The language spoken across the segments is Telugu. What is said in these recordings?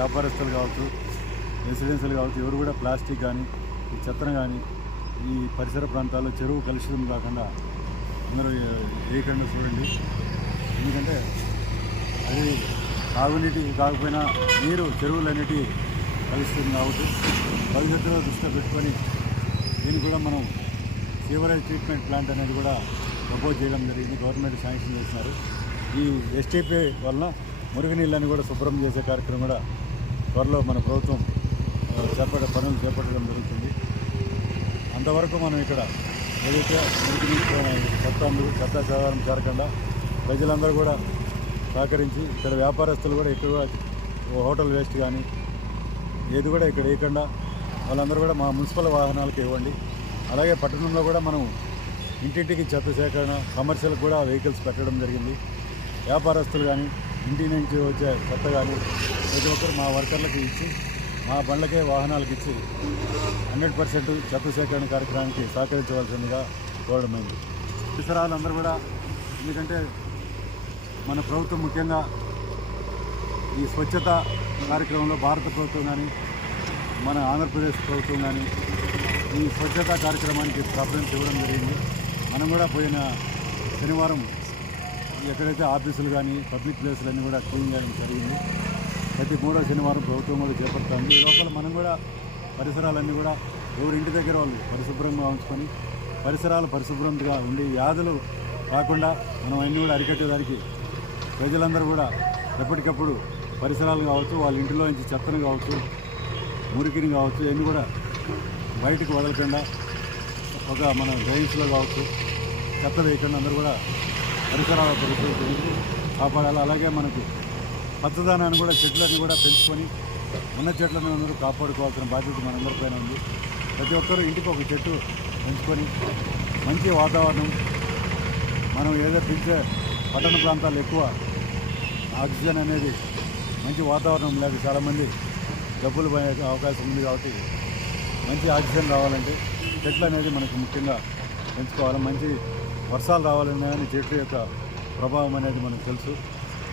వ్యాపారస్తులు కావచ్చు రెసిడెన్షియల్ కావచ్చు ఎవరు కూడా ప్లాస్టిక్ కానీ ఈ చెత్తను కానీ ఈ పరిసర ప్రాంతాల్లో చెరువు కలుషితం కాకుండా అందరూ వేయకుండా చూడండి. ఎందుకంటే అది తాగునీటి కాకపోయినా నీరు చెరువులన్నిటి కలుస్తుంది కాబట్టి భవిష్యత్తులో దృష్టిలో పెట్టుకొని దీన్ని కూడా మనం సీవరేజ్ ట్రీట్మెంట్ ప్లాంట్ అనేది కూడా ప్రపోజ్ చేయడం జరిగింది. గవర్నమెంట్ శాంక్షన్ చేస్తున్నారు. ఈ ఎస్టీపీ వలన మురుగునీళ్ళని కూడా శుభ్రం చేసే కార్యక్రమం కూడా త్వరలో మన ప్రభుత్వం చేపట్టే పనులు చేపట్టడం జరుగుతుంది. అంతవరకు మనం ఇక్కడ ఏదైతే మురుగునీరు చెత్త ఉంది, చెత్త ప్రజలందరూ కూడా సహకరించి ఇక్కడ వ్యాపారస్తులు కూడా ఎక్కువగా హోటల్ వేస్ట్ కానీ ఏది కూడా ఇక్కడ వేయకుండా వాళ్ళందరూ కూడా మా మున్సిపల్ వాహనాలకు ఇవ్వండి. అలాగే పట్టణంలో కూడా మనం ఇంటింటికి చెత్త సేకరణ కమర్షియల్ కూడా వెహికల్స్ పెట్టడం జరిగింది. వ్యాపారస్తులు కానీ ఇంటి నుంచి వచ్చే చెత్త కానీ ప్రతి ఒక్కరు మా వర్కర్లకు ఇచ్చి మా బండ్లకే వాహనాలకు ఇచ్చి హండ్రెడ్ పర్సెంట్ చెత్త సేకరణ కార్యక్రమానికి సహకరించవలసిందిగా కోరడమైంది పరిసరాలందరూ కూడా ఎందుకంటే మన ప్రభుత్వం ముఖ్యంగా ఈ స్వచ్ఛత కార్యక్రమంలో భారత ప్రభుత్వం కానీ మన ఆంధ్రప్రదేశ్ ప్రభుత్వం కానీ ఈ స్వచ్ఛత కార్యక్రమానికి ప్రిఫరెన్స్ ఇవ్వడం జరిగింది. మనం కూడా పోయిన శనివారం ఎక్కడైతే ఆఫీసులు కానీ పబ్లిక్ ప్లేసులన్నీ కూడా క్లీన్ చేయడం జరిగింది. ప్రతి మూడో శనివారం ప్రభుత్వం కూడా చేపడుతుంది. ఈ లోపల మనం కూడా పరిసరాలన్నీ కూడా ఎవరి ఇంటి దగ్గర వాళ్ళు పరిశుభ్రంగా ఉంచుకొని పరిసరాలు పరిశుభ్రంగా ఉండి వ్యాధులు రాకుండా మనం అన్నీ కూడా అరికట్టేదానికి ప్రజలందరూ కూడా ఎప్పటికప్పుడు పరిసరాలు కావచ్చు వాళ్ళ ఇంటిలో నుంచి చెత్తను కావచ్చు మురికిని కావచ్చు ఇవన్నీ కూడా బయటకు వదలకుండా ఒక మన డ్రైన్స్లో కావచ్చు చెత్త వేయకుండా అందరూ కూడా పరిసరాల పరిస్థితి కాపాడాలి. అలాగే మనకి పచ్చదనాన్ని కూడా చెట్లన్నీ కూడా పెంచుకొని ఉన్న చెట్లను అందరూ కాపాడుకోవాల్సిన బాధ్యత మనందరిపైన ఉంది. ప్రతి ఒక్కరూ ఇంటికి ఒక చెట్టు పెంచుకొని మంచి వాతావరణం మనం ఏదో పెంచే పట్టణ ప్రాంతాలు ఎక్కువ ఆక్సిజన్ అనేది మంచి వాతావరణం లేక చాలామంది డబ్బులు పోయే అవకాశం ఉంది కాబట్టి మంచి ఆక్సిజన్ రావాలంటే చెట్లు అనేది మనకు ముఖ్యంగా పెంచుకోవాలి. మంచి వర్షాలు రావాలన్నా కానీ చెట్ల యొక్క ప్రభావం అనేది మనకు తెలుసు.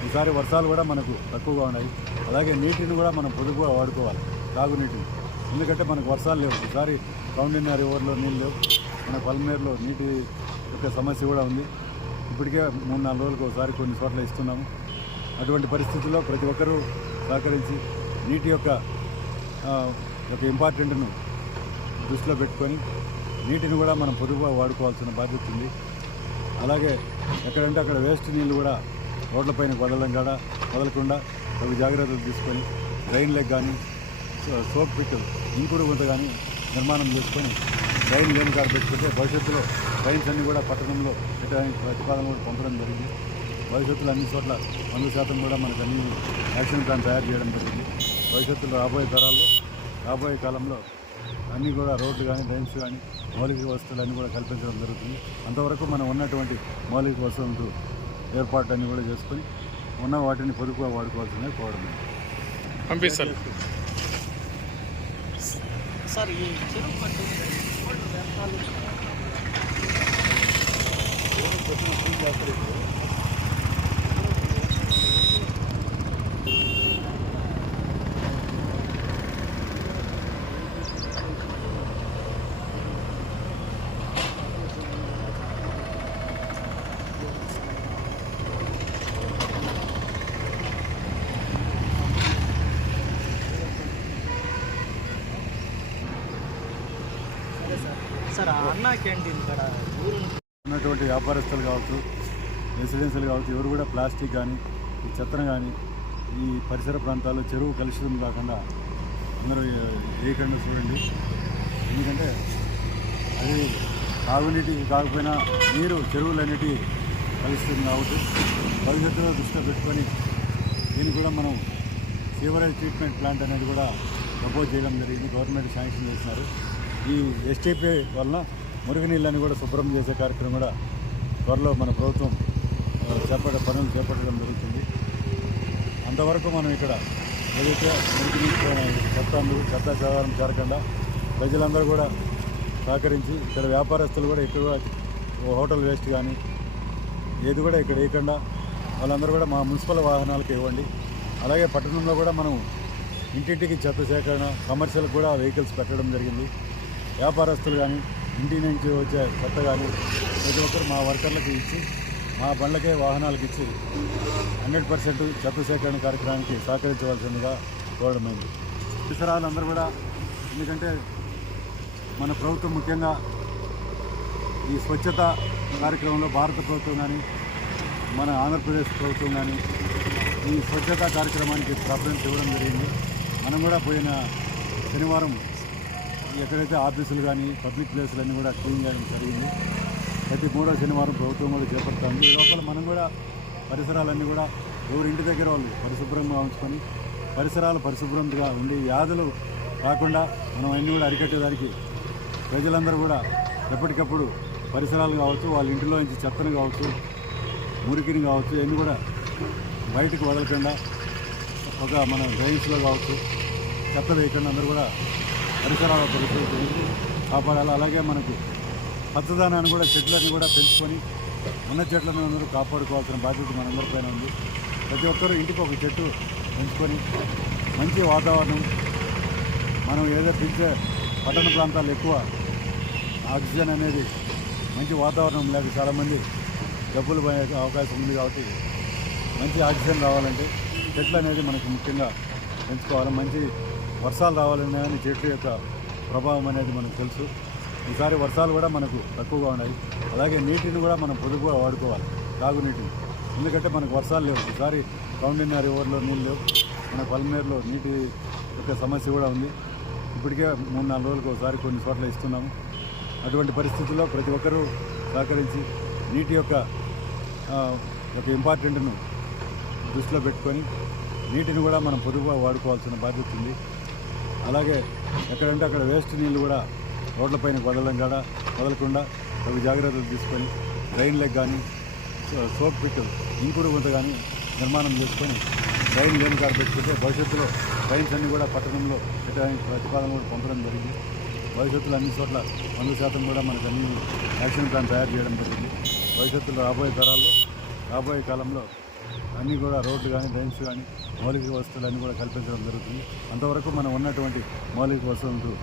ఈసారి వర్షాలు కూడా మనకు తక్కువగా ఉన్నాయి. అలాగే నీటిని కూడా మనం పొదుపుగా వాడుకోవాలి. తాగునీటిని. ఎందుకంటే మనకు వర్షాలు లేవు. ఈసారి కౌండిన్న రివర్లో నీళ్ళు లేవు. మన పల్మేరులో నీటి యొక్క సమస్య కూడా ఉంది. ఇప్పటికే మూడు నాలుగు రోజులకు ఒకసారి కొన్ని చోట్ల ఇస్తున్నాము. అటువంటి పరిస్థితుల్లో ప్రతి ఒక్కరూ సహకరించి నీటి యొక్క ఒక ఇంపార్టెంట్ను దృష్టిలో పెట్టుకొని నీటిని కూడా మనం పొదుపుగా వాడుకోవాల్సిన బాధ్యత ఉంది. అలాగే ఎక్కడంటే అక్కడ వేస్ట్ నీళ్ళు కూడా రోడ్లపైన వదలడం కాడ వదలకుండా అవి జాగ్రత్తలు తీసుకొని డ్రైన్లకు కానీ సోప్ పిట్ ఇంకుడు గుంత కానీ నిర్మాణం చేసుకొని డ్రైన్ లేని కాడ పెట్టుకుంటే భవిష్యత్తులో డ్రైన్స్ అన్నీ కూడా పట్టణంలో పెట్టడానికి ప్రతిపాదన కూడా పంపడం జరిగింది. భవిష్యత్తులో అన్ని చోట్ల వంద శాతం కూడా మనకు అన్ని యాక్షన్ ప్లాన్ తయారు చేయడం జరిగింది. భవిష్యత్తులో రాబోయే తరాల్లో రాబోయే కాలంలో అన్నీ కూడా రోడ్లు కానీ డ్రైన్స్ కానీ మౌలిక వస్తువులు అన్నీ కూడా కల్పించడం జరుగుతుంది. అంతవరకు మనం ఉన్నటువంటి మౌలిక వస్తువులు ఏర్పాటు అన్నీ కూడా చేసుకొని ఉన్న వాటిని పొదుపుగా వాడుకోవాల్సిందే కోవడం పంపిస్తాను. సార్ ఈ చెరువు వ్యర్థాలు సార్ సార్ అన్నా క్యాంటీన్ ఇక్కడ ఉన్నటువంటి వ్యాపారస్తులు కావచ్చు రెసిడెన్షియల్ కావచ్చు ఎవరు కూడా ప్లాస్టిక్ కానీ ఈ చెత్తను కానీ ఈ పరిసర ప్రాంతాల్లో చెరువు కలుషితం కాకుండా అందరూ వేయకుండా చూడండి. ఎందుకంటే అది తాగునీటి కాకపోయినా నీరు చెరువులు అనేటివి కలుస్తుంది కాబట్టి భవిష్యత్తులో దృష్టిలో పెట్టుకొని దీన్ని కూడా మనం సీవరేజ్ ట్రీట్మెంట్ ప్లాంట్ అనేది కూడా ప్రపోజ్ చేయడం జరిగింది. గవర్నమెంట్ శాంక్షన్ చేస్తున్నారు. ఈ ఎస్టీపీ వలన మురుగునీళ్ళని కూడా శుభ్రం చేసే కార్యక్రమం కూడా త్వరలో మన ప్రభుత్వం చేపట్టే పనులు చేపట్టడం జరుగుతుంది. అంతవరకు మనం ఇక్కడ ఏదైతే మురుగునీళ్ళు చెత్త ఉంది, చెత్త చెదారం చేరకుండా ప్రజలందరూ కూడా సహకరించి ఇక్కడ వ్యాపారస్తులు కూడా ఎక్కువగా హోటల్ వేస్ట్ కానీ ఏది కూడా ఇక్కడ వేయకుండా వాళ్ళందరూ కూడా మా మున్సిపల్ వాహనాలకు ఇవ్వండి. అలాగే పట్టణంలో కూడా మనం ఇంటింటికి చెత్త సేకరణ కమర్షియల్ కూడా వెహికల్స్ పెట్టడం జరిగింది. వ్యాపారస్తులు కానీ ఇంటి నుంచి వచ్చే కొత్త కానీ ప్రతి ఒక్కరు మా వర్కర్లకు ఇచ్చి మా బండ్లకే వాహనాలకు ఇచ్చి హండ్రెడ్ పర్సెంట్ చెత్త సేకరణ కార్యక్రమానికి సహకరించవలసిందిగా కోరడమైంది. పరిసరాలందరూ కూడా ఎందుకంటే మన ప్రభుత్వం ముఖ్యంగా ఈ స్వచ్ఛత కార్యక్రమంలో భారత ప్రభుత్వం కానీ మన ఆంధ్రప్రదేశ్ ప్రభుత్వం కానీ ఈ స్వచ్ఛత కార్యక్రమానికి ప్రిఫరెన్స్ ఇవ్వడం జరిగింది. మనం కూడా పోయిన శనివారం ఎక్కడైతే ఆఫీసులు కానీ పబ్లిక్ ప్లేసులు అన్నీ కూడా క్లీన్ చేయడం జరిగింది. ప్రతి మూడో శనివారం ప్రభుత్వం కూడా చేపడుతుంది. ఈ లోపల మనం కూడా పరిసరాలన్నీ కూడా ఎవరి ఇంటి దగ్గర వాళ్ళు పరిశుభ్రంగా ఉంచుకొని పరిసరాలు పరిశుభ్రంగా ఉండి వ్యాధులు రాకుండా మనం అన్నీ కూడా అరికట్టేదానికి ప్రజలందరూ కూడా ఎప్పటికప్పుడు పరిసరాలు కావచ్చు వాళ్ళ ఇంటిలో నుంచి చెత్తను కావచ్చు మురికిని కావచ్చు ఇవన్నీ కూడా బయటకు వదలకుండా ఒక మన డ్రైన్స్లో కావచ్చు చెత్త వేయకుండా అందరూ కూడా పరిసరాల పరిస్థితులు కాపాడాలి. అలాగే మనకి పచ్చదనాన్ని కూడా చెట్లని కూడా పెంచుకొని ఉన్న చెట్లను అందరూ కాపాడుకోవాల్సిన బాధ్యత మనందరిపైన ఉంది. ప్రతి ఒక్కరూ ఇంటికి ఒక చెట్టు పెంచుకొని మంచి వాతావరణం మనం ఏదో పెంచే పట్టణ ప్రాంతాలు ఎక్కువ ఆక్సిజన్ అనేది మంచి వాతావరణం లేక చాలామంది డబ్బులు పోయే అవకాశం ఉంది కాబట్టి మంచి ఆక్సిజన్ రావాలంటే చెట్లు అనేది మనకు ముఖ్యంగా పెంచుకోవాలి. మంచి వర్షాలు రావాలనే కానీ చెట్ల యొక్క ప్రభావం అనేది మనకు తెలుసు. ఈసారి వర్షాలు కూడా మనకు తక్కువగా ఉన్నాయి. అలాగే నీటిని కూడా మనం పొదుపుగా వాడుకోవాలి తాగునీటిని ఎందుకంటే మనకు వర్షాలు లేవు. ఈసారి కౌండిన్న రివర్లో నీళ్ళు లేవు. మన పల్మేరులో నీటి యొక్క సమస్య కూడా ఉంది. ఇప్పటికే మూడు నాలుగు రోజులకు ఒకసారి కొన్ని చోట్ల ఇస్తున్నాము. అటువంటి పరిస్థితుల్లో ప్రతి ఒక్కరూ సహకరించి నీటి యొక్క ఒక ఇంపార్టెంట్ను దృష్టిలో పెట్టుకొని నీటిని కూడా మనం పొదుపుగా వాడుకోవాల్సిన బాధ్యత ఉంది. అలాగే ఎక్కడంటే అక్కడ వేస్ట్ నీళ్ళు కూడా రోడ్లపైన వదలడం కాడ వదలకుండా అవి జాగ్రత్తలు తీసుకొని డ్రైన్లకు కానీ సోప్ పిట్ ఇంకుడు గుంత కానీ నిర్మాణం చేసుకొని ట్రైన్ లేని కాడ పెట్టుకుంటే భవిష్యత్తులో ట్రైన్స్ అన్నీ కూడా పట్టణంలో పెట్టడానికి ప్రతిపాదన కూడా పంపడం జరిగింది. భవిష్యత్తులో అన్ని చోట్ల వంద శాతం కూడా మనకు అన్ని యాక్షన్ ప్లాన్ తయారు చేయడం జరిగింది. భవిష్యత్తులో రాబోయే తరాల్లో రాబోయే కాలంలో అన్నీ కూడా రోడ్లు కానీ డ్రైన్స్ కానీ మౌలిక వస్తువులు అన్నీ కూడా కల్పించడం జరుగుతుంది. అంతవరకు మనం ఉన్నటువంటి మౌలిక వస్తువులు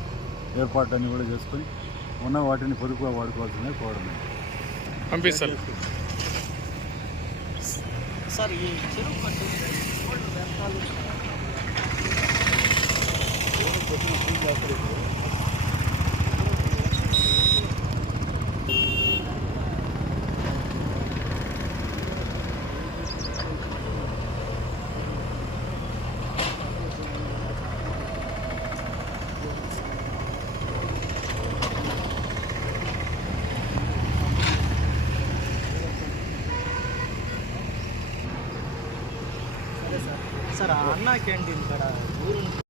ఏర్పాటు అన్నీ కూడా చేసుకొని ఉన్న వాటిని పొదుపుగా వాడుకోవాల్సిందే కోవడం పంపిస్తాను సార్ ఈ చెరువు కట్టు రోడ్డు వ్యర్థాలు సరే సార్ సార్ ఆ